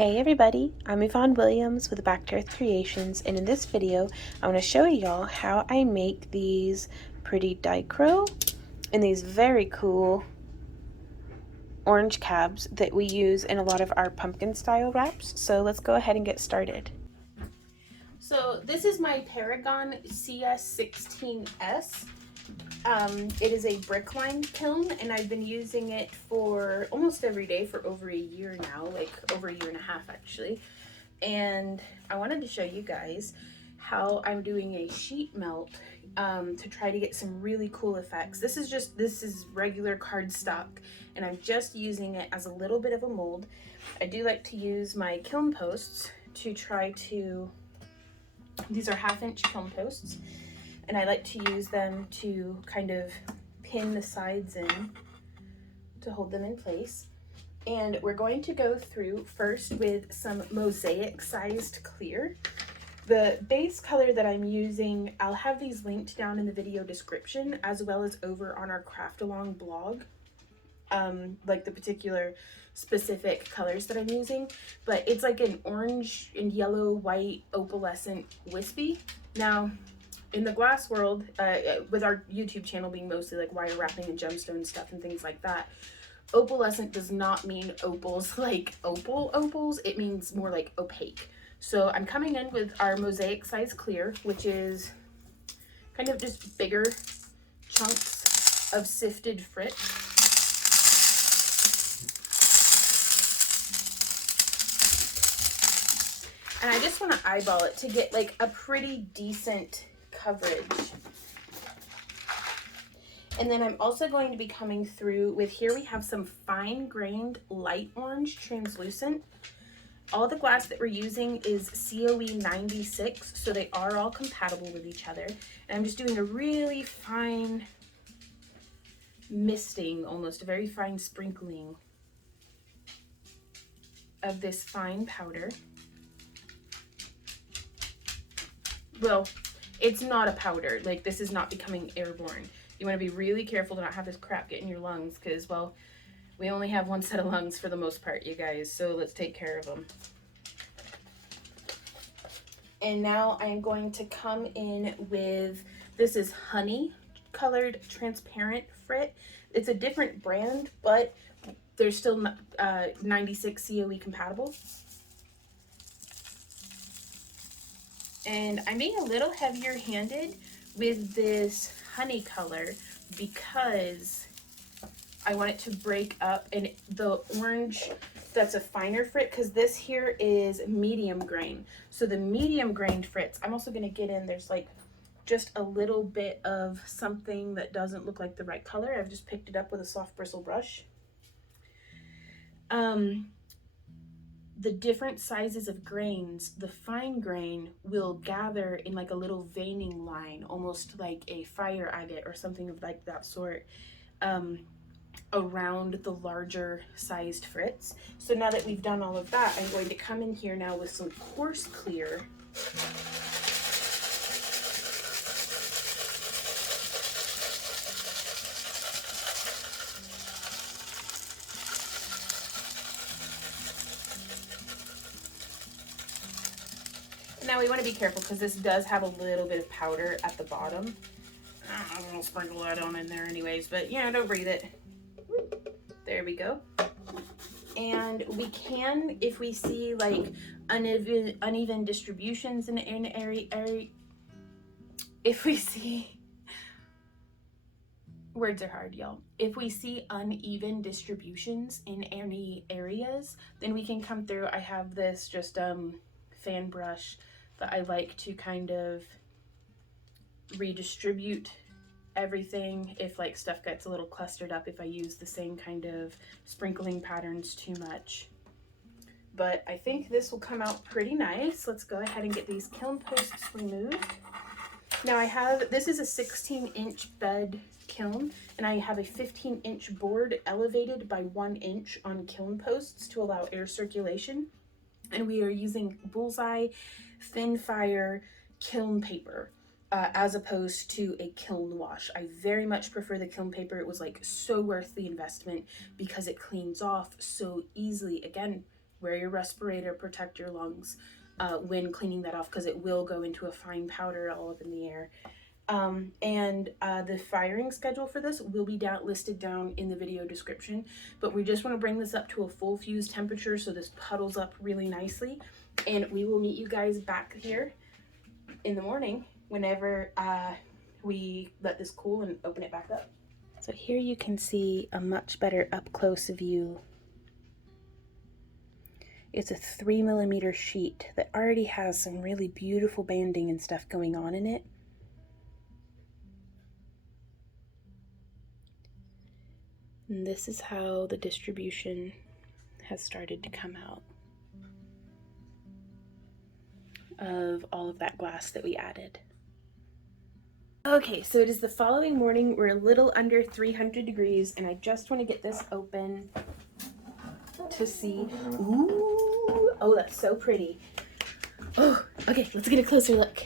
Hey everybody, I'm Yvonne Williams with Back to Earth Creations, and in this video I want to show y'all how I make these pretty dichro and these very cool orange cabs that we use in a lot of our pumpkin style wraps. So let's go ahead and get started. So this is my Paragon CS16S. It is a brick lined kiln, and I've been using it for almost every day for over a year now, like over a year and a half actually. And I wanted to show you guys how I'm doing a sheet melt to try to get some really cool effects. This is regular cardstock, and I'm just using it as a little bit of a mold. I do like to use my kiln posts to try to, these are 1/2 inch kiln posts, and I like to use them to kind of pin the sides in to hold them in place. And we're going to go through first with some mosaic sized clear. The base color that I'm using, I'll have these linked down in the video description, as well as over on our Craft Along blog, like the particular specific colors that I'm using. But it's like an orange and yellow, white, opalescent wispy. Now, in the glass world, with our YouTube channel being mostly like wire wrapping and gemstone stuff and things like that, opalescent does not mean opals like opals, it means more like opaque. So I'm coming in with our mosaic size clear, which is kind of just bigger chunks of sifted frit. And I just want to eyeball it to get like a pretty decent coverage. And then I'm also going to be coming through with, here we have some fine grained light orange translucent. All the glass that we're using is COE 96, so they are all compatible with each other. And I'm just doing a really fine misting, almost a very fine sprinkling of this fine powder. Well, it's not a powder, like this is not becoming airborne. You want to be really careful to not have this crap get in your lungs, because, well, we only have one set of lungs for the most part, you guys, so let's take care of them. And now I'm going to come in with, this is honey colored transparent frit. It's a different brand, but they're still 96 COE compatible. And I'm being a little heavier handed with this honey color because I want it to break up, and the orange, that's a finer frit, because this here is medium grain. So the medium grained frits, I'm also going to get in, there's like just a little bit of something that doesn't look like the right color. I've just picked it up with a soft bristle brush. The different sizes of grains, the fine grain will gather in like a little veining line, almost like a fire agate or something of like that sort, around the larger sized frits. So now that we've done all of that, I'm going to come in here now with some coarse clear. Now we want to be careful because this does have a little bit of powder at the bottom. I'm gonna sprinkle that on in there anyways, but yeah, don't breathe it. There we go. And we can, if we see like uneven distributions in an area, if we see, words are hard, y'all. If we see uneven distributions in any areas, then we can come through. I have this just fan brush that I like to kind of redistribute everything if like stuff gets a little clustered up, if I use the same kind of sprinkling patterns too much. But I think this will come out pretty nice. Let's go ahead and get these kiln posts removed. Now I have, this is a 16-inch bed kiln, and I have a 15-inch board elevated by 1 inch on kiln posts to allow air circulation. And we are using Bullseye thin fire kiln paper as opposed to a kiln wash. I very much prefer the kiln paper. It was like so worth the investment because it cleans off so easily. Again, wear your respirator, protect your lungs when cleaning that off, because it will go into a fine powder all up in the air. The firing schedule for this will be listed down in the video description, but we just want to bring this up to a full fuse temperature so this puddles up really nicely, and we will meet you guys back here in the morning whenever we let this cool and open it back up. So here you can see a much better up close view. It's a 3mm sheet that already has some really beautiful banding and stuff going on in it. And this is how the distribution has started to come out of all of that glass that we added. Okay, so it is the following morning. We're a little under 300 degrees, and I just want to get this open to see. Ooh, oh, that's so pretty. Oh, okay, let's get a closer look.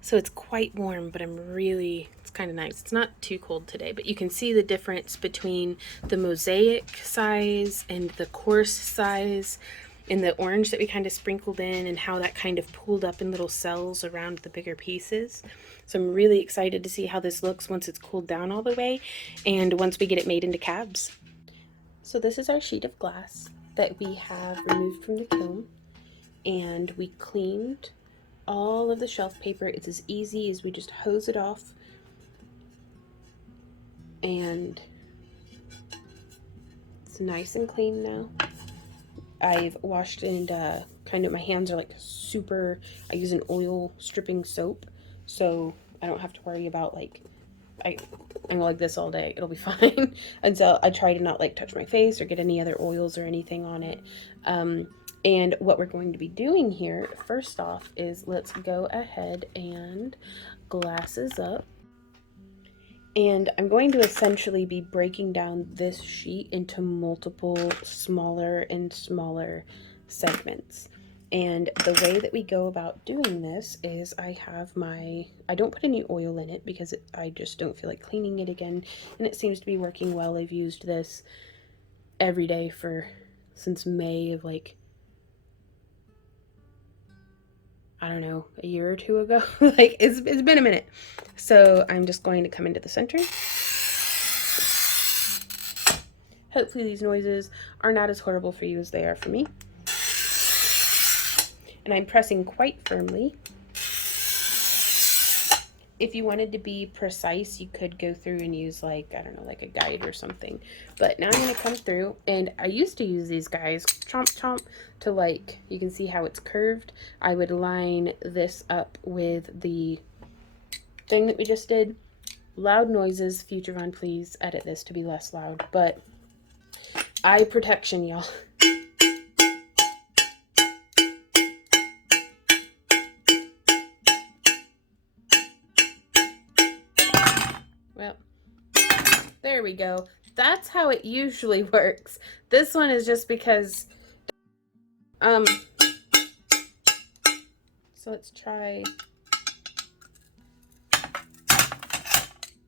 So it's quite warm, but it's kind of nice. It's not too cold today, but you can see the difference between the mosaic size and the coarse size, and the orange that we kind of sprinkled in, and how that kind of pulled up in little cells around the bigger pieces. So I'm really excited to see how this looks once it's cooled down all the way, and once we get it made into cabs. So this is our sheet of glass that we have removed from the kiln, and we cleaned all of the shelf paper. It's as easy as we just hose it off, and it's nice and clean now. I've washed, and kind of my hands are like super, I use an oil stripping soap, so I don't have to worry about like, I'm like this all day, it'll be fine. And so I try to not like touch my face or get any other oils or anything on it. And what we're going to be doing here, first off, is let's go ahead and glasses up. And I'm going to essentially be breaking down this sheet into multiple smaller and smaller segments. And the way that we go about doing this is I don't put any oil in it because I just don't feel like cleaning it again. And it seems to be working well. I've used this every day since May of like, I don't know, a year or two ago. Like it's been a minute. So I'm just going to come into the center. Hopefully these noises are not as horrible for you as they are for me. And I'm pressing quite firmly. If you wanted to be precise, you could go through and use like, I don't know, like a guide or something. But now I'm going to come through, and I used to use these guys, chomp chomp, to like, you can see how it's curved. I would line this up with the thing that we just did. Loud noises, future Vaughn, please edit this to be less loud, but eye protection, y'all. Well, there we go. That's how it usually works. This one is just because, so let's try,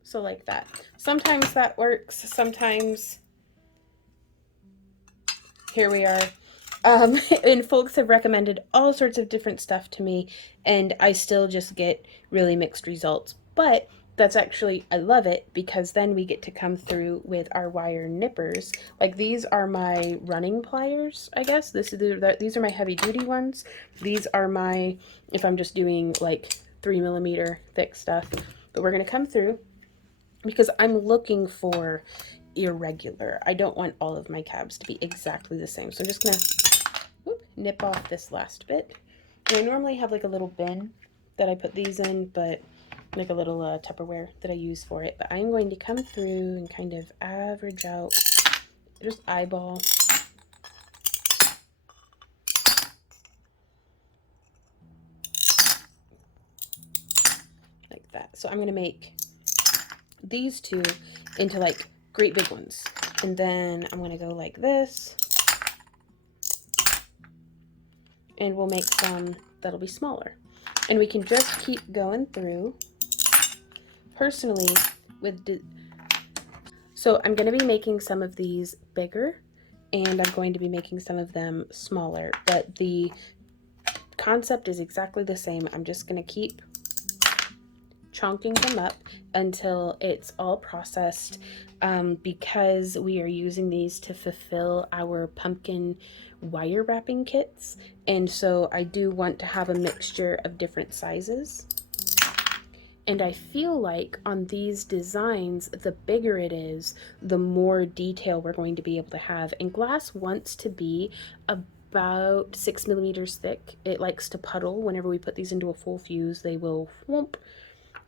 so like that. Sometimes that works, sometimes, here we are. And folks have recommended all sorts of different stuff to me, and I still just get really mixed results. But that's actually, I love it, because then we get to come through with our wire nippers. Like these are my running pliers, I guess. These are my heavy duty ones. These are my, if I'm just doing like 3mm thick stuff. But we're gonna come through because I'm looking for irregular. I don't want all of my cabs to be exactly the same. So I'm just gonna nip off this last bit. And I normally have like a little bin that I put these in, but like a little Tupperware that I use for it. But I'm going to come through and kind of average out, just eyeball. Like that. So I'm going to make these two into like great big ones. And then I'm going to go like this. And we'll make some that'll be smaller. And we can just keep going through. Personally, so I'm going to be making some of these bigger, and I'm going to be making some of them smaller, but the concept is exactly the same. I'm just going to keep chunking them up until it's all processed, because we are using these to fulfill our pumpkin wire wrapping kits, and so I do want to have a mixture of different sizes. And I feel like on these designs, the bigger it is, the more detail we're going to be able to have. And glass wants to be about 6 millimeters thick. It likes to puddle. Whenever we put these into a full fuse, they will whoomp,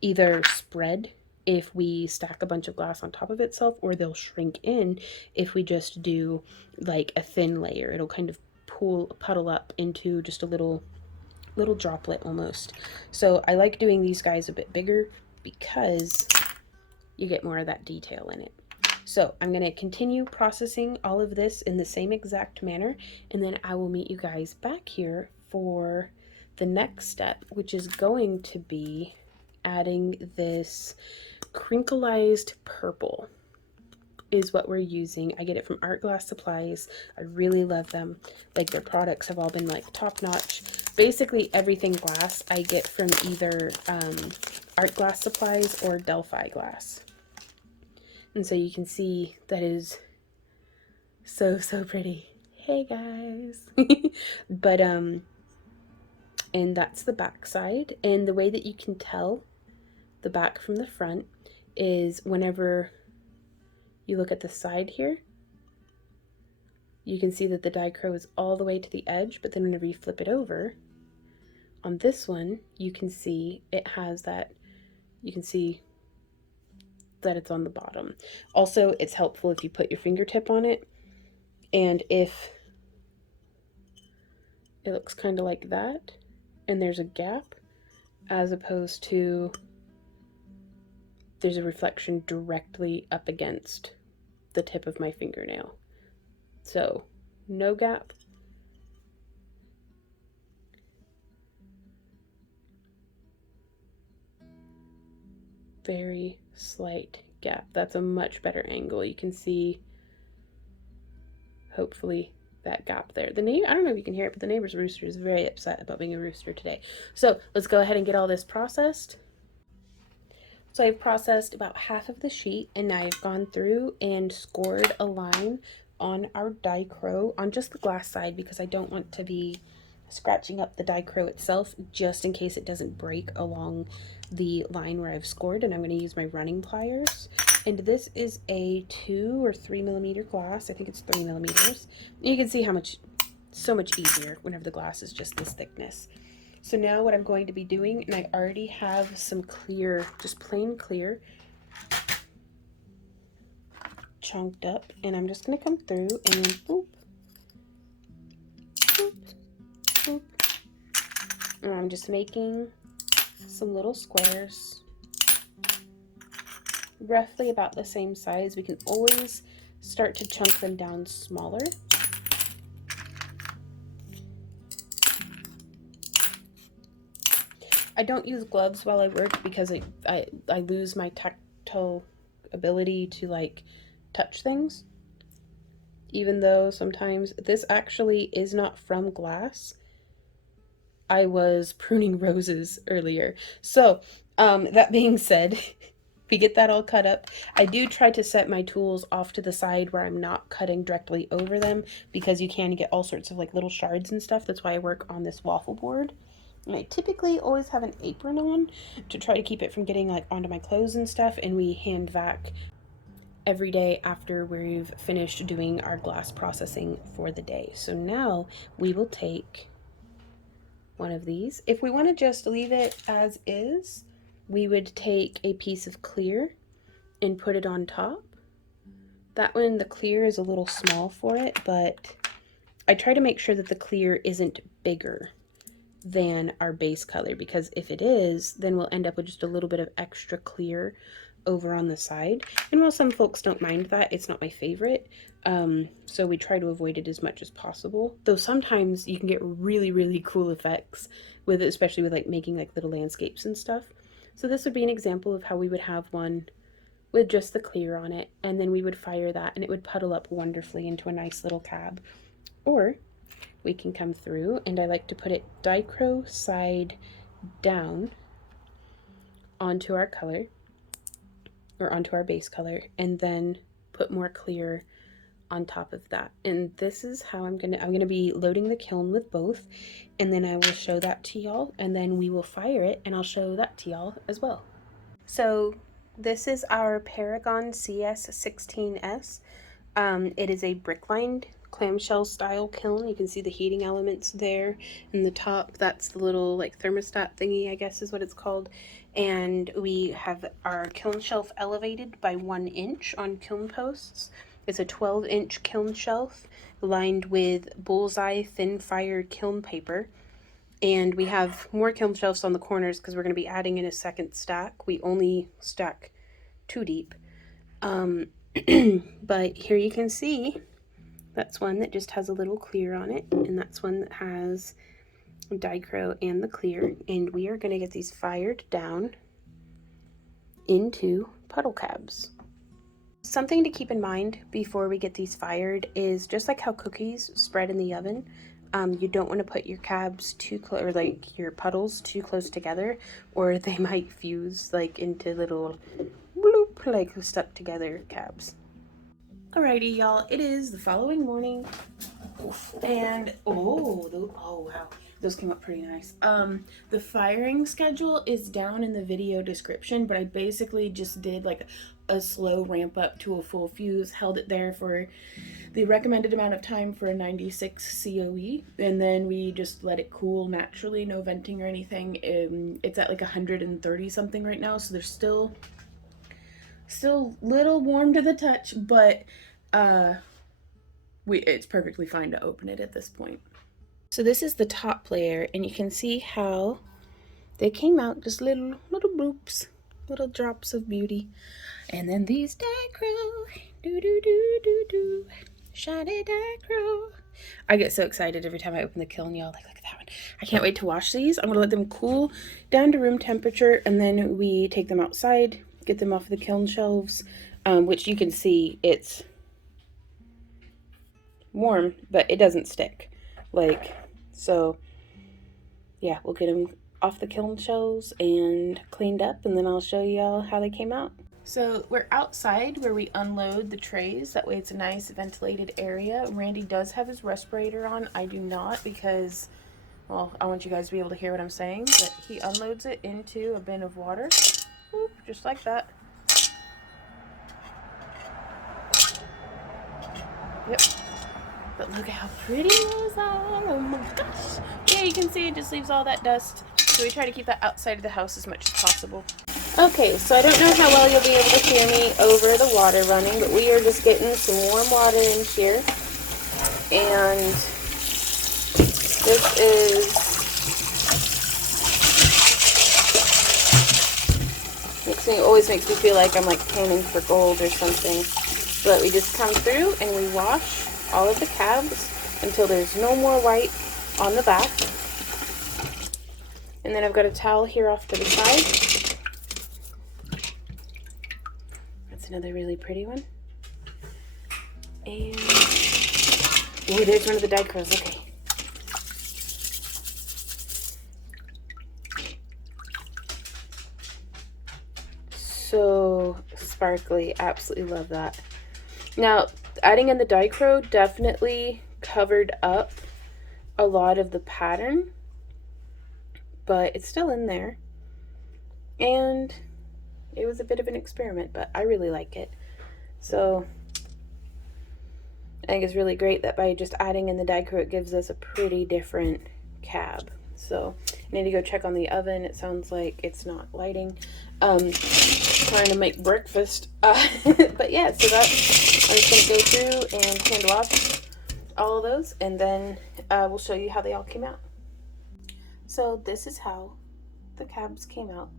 either spread if we stack a bunch of glass on top of itself, or they'll shrink in if we just do like a thin layer. It'll kind of puddle up into just a little droplet almost. So I like doing these guys a bit bigger because you get more of that detail in it. So I'm going to continue processing all of this in the same exact manner, and then I will meet you guys back here for the next step, which is going to be adding this crinklized purple is what we're using. I get it from Art Glass Supplies. I really love them. Like, their products have all been like top notch. Basically everything glass I get from either Art Glass Supplies or Delphi Glass. And so you can see that is so pretty. Hey guys. But and that's the back side. And the way that you can tell the back from the front is whenever you look at the side here, you can see that the dichro is all the way to the edge, but then whenever you flip it over, on this one, you can see it has that, you can see that it's on the bottom. Also, it's helpful if you put your fingertip on it, and if it looks kind of like that, and there's a gap, as opposed to there's a reflection directly up against the tip of my fingernail. So, no gap. Very slight gap. That's a much better angle. You can see, hopefully, that gap there. I don't know if you can hear it, but the neighbor's rooster is very upset about being a rooster today. So let's go ahead and get all this processed. So I've processed about half of the sheet, and now I've gone through and scored a line on our dichro on just the glass side, because I don't want to be scratching up the dichro itself, just in case it doesn't break along the line where I've scored. And I'm going to use my running pliers, and this is a 2 or 3 millimeter glass. I think it's 3 millimeters. And you can see how so much easier whenever the glass is just this thickness. So now what I'm going to be doing, and I already have some clear, just plain clear, chunked up, and I'm just going to come through and boop, boop, boop. And I'm just making some little squares, roughly about the same size. We can always start to chunk them down smaller. I don't use gloves while I work because I lose my tactile ability to like touch things, even though sometimes this actually is not from glass. I was pruning roses earlier. So that being said, we get that all cut up. I do try to set my tools off to the side where I'm not cutting directly over them, because you can get all sorts of like little shards and stuff. That's why I work on this waffle board. And I typically always have an apron on to try to keep it from getting like onto my clothes and stuff, and we hand vac every day after we've finished doing our glass processing for the day. So now we will take one of these. If we want to just leave it as is, we would take a piece of clear and put it on top. That one, the clear is a little small for it, but I try to make sure that the clear isn't bigger than our base color, because if it is, then we'll end up with just a little bit of extra clear over on the side. And while some folks don't mind that, it's not my favorite. So we try to avoid it as much as possible. Though sometimes you can get really cool effects with it, especially with like making like little landscapes and stuff. So this would be an example of how we would have one with just the clear on it, and then we would fire that and it would puddle up wonderfully into a nice little cab. Or we can come through, and I like to put it dichro side down onto our color, or onto our base color, and then put more clear on top of that. And this is how I'm gonna be loading the kiln with both, and then I will show that to y'all, and then we will fire it and I'll show that to y'all as well. So this is our Paragon CS16S. It is a brick-lined clamshell style kiln. You can see the heating elements there in the top. That's the little like thermostat thingy, I guess is what it's called. And we have our kiln shelf elevated by 1 inch on kiln posts. It's a 12-inch kiln shelf lined with bullseye thin fire kiln paper. And we have more kiln shelves on the corners because we're going to be adding in a second stack. We only stack 2 deep. But here you can see that's one that just has a little clear on it, and that's one that has dichro and the clear, and we are going to get these fired down into puddle cabs. Something to keep in mind before we get these fired is just like how cookies spread in the oven, you don't want to put your cabs too close, or like your puddles too close together, or they might fuse like into little bloop, like stuck together cabs. Alrighty, y'all, it is the following morning, and oh wow, those came up pretty nice. The firing schedule is down in the video description, but I basically just did like a slow ramp up to a full fuse, held it there for the recommended amount of time for a 96 COE, and then we just let it cool naturally, no venting or anything. It's at like 130 something right now, so there's still little warm to the touch, but it's perfectly fine to open it at this point. So this is the top layer, and you can see how they came out just little bloops, little drops of beauty. And then these dichro, do, shiny dichro. I get so excited every time I open the kiln, y'all. Like, look at that one. I can't wait to wash these. I'm gonna let them cool down to room temperature, and then we take them outside, get them off the kiln shelves, which you can see it's warm, but it doesn't stick. Like, so yeah, we'll get them off the kiln shelves and cleaned up, and then I'll show y'all how they came out. So we're outside where we unload the trays. That way it's a nice ventilated area. Randy does have his respirator on. I do not, because, well, I want you guys to be able to hear what I'm saying. But he unloads it into a bin of water. Whoop, just like that. Yep. But look at how pretty those are. Oh my gosh. Yeah, you can see it just leaves all that dust. So we try to keep that outside of the house as much as possible. Okay, so I don't know how well you'll be able to hear me over the water running, but we are just getting some warm water in here. And this is, always makes me feel like I'm like panning for gold or something. But we just come through and we wash all of the cabs until there's no more white on the back. And then I've got a towel here off to the side. That's another really pretty one. And oh, there's one of the dichros. Okay. So sparkly. Absolutely love that. Now, adding in the dichro definitely covered up a lot of the pattern, but it's still in there. And it was a bit of an experiment, but I really like it. So I think it's really great that by just adding in the dichro, it gives us a pretty different cab. So I need to go check on the oven. It sounds like it's not lighting. Trying to make breakfast. But yeah, so that I'm just going to go through and hand wash all of those, and then we'll show you how they all came out. So this is how the cabs came out.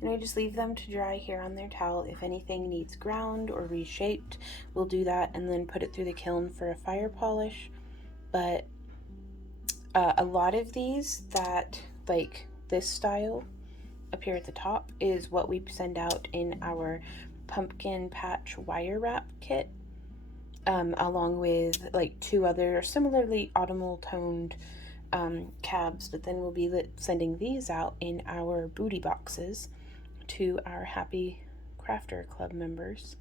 And I just leave them to dry here on their towel. If anything needs ground or reshaped, we'll do that and then put it through the kiln for a fire polish. But a lot of these that, like this style up here at the top, is what we send out in our pumpkin patch wire wrap kit, along with like 2 other similarly autumnal toned cabs, but then we'll be sending these out in our booty boxes to our Happy Crafter Club members.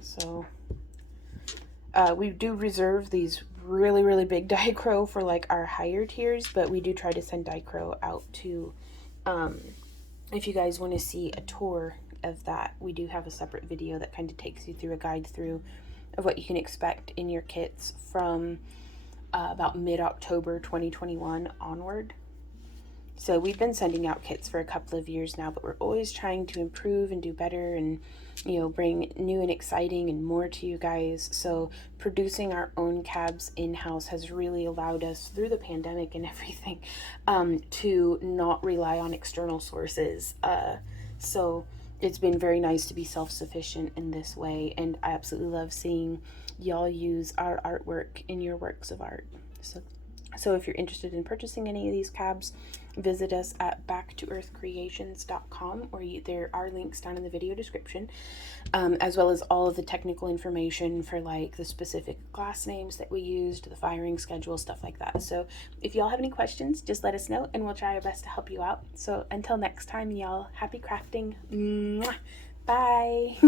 So we do reserve these really big dichro for like our higher tiers, but we do try to send dichro out to, if you guys want to see a tour of that, we do have a separate video that kind of takes you through a guide through of what you can expect in your kits from about mid-October 2021 onward. So we've been sending out kits for a couple of years now, but we're always trying to improve and do better and, you know, bring new and exciting and more to you guys. So producing our own cabs in-house has really allowed us through the pandemic and everything to not rely on external sources. So it's been very nice to be self-sufficient in this way, and I absolutely love seeing y'all use our artwork in your works of art. So if you're interested in purchasing any of these cabs, visit us at backtoearthcreations.com, or there are links down in the video description, as well as all of the technical information for like the specific glass names that we used, the firing schedule, stuff like that. So if y'all have any questions, just let us know and we'll try our best to help you out. So until next time, y'all, happy crafting. Mwah. Bye.